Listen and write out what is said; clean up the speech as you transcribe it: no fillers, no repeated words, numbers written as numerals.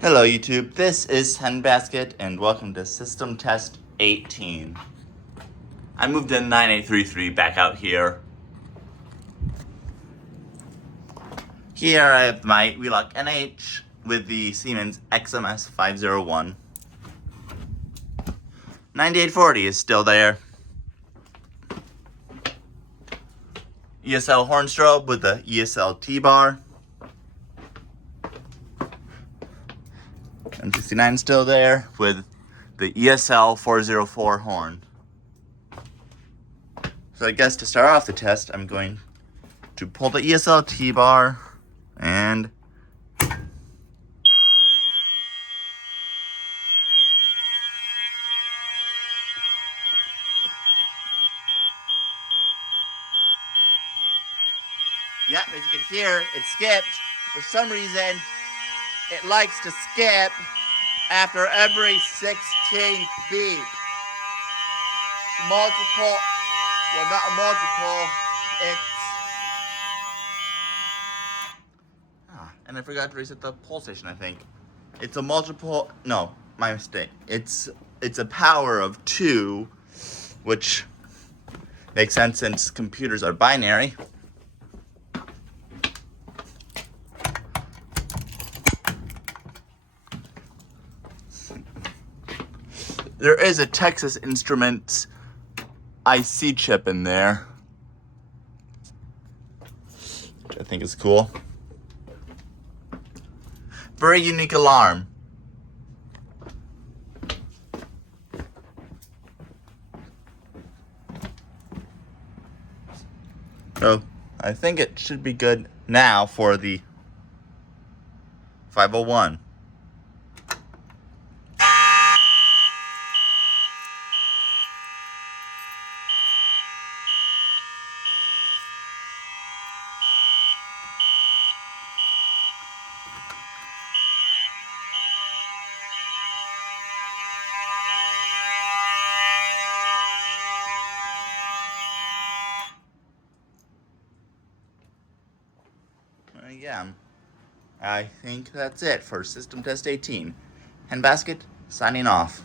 Hello YouTube, this is Handbasket and welcome to System Test 18. I moved a 9833 back out here. Here I have my Wheelock NH with the Siemens XMS 501. 9840 is still there. ESL horn strobe with the ESL T-bar. M69 still there with the ESL 404 horn. So I guess to start off the test, I'm going to pull the ESL T-bar and yeah, as you can hear, it skipped. For some reason, it likes to skip after every 16th beat. Multiple, well, not a multiple, and I forgot to reset the pole station, I think. It's a multiple, no, my mistake. It's a power of 2, which makes sense since computers are binary. There is a Texas Instruments IC chip in there, which I think is cool. Very unique alarm. So I think it should be good now for the 501. Yeah, I think that's it for System Test 18. Handbasket, signing off.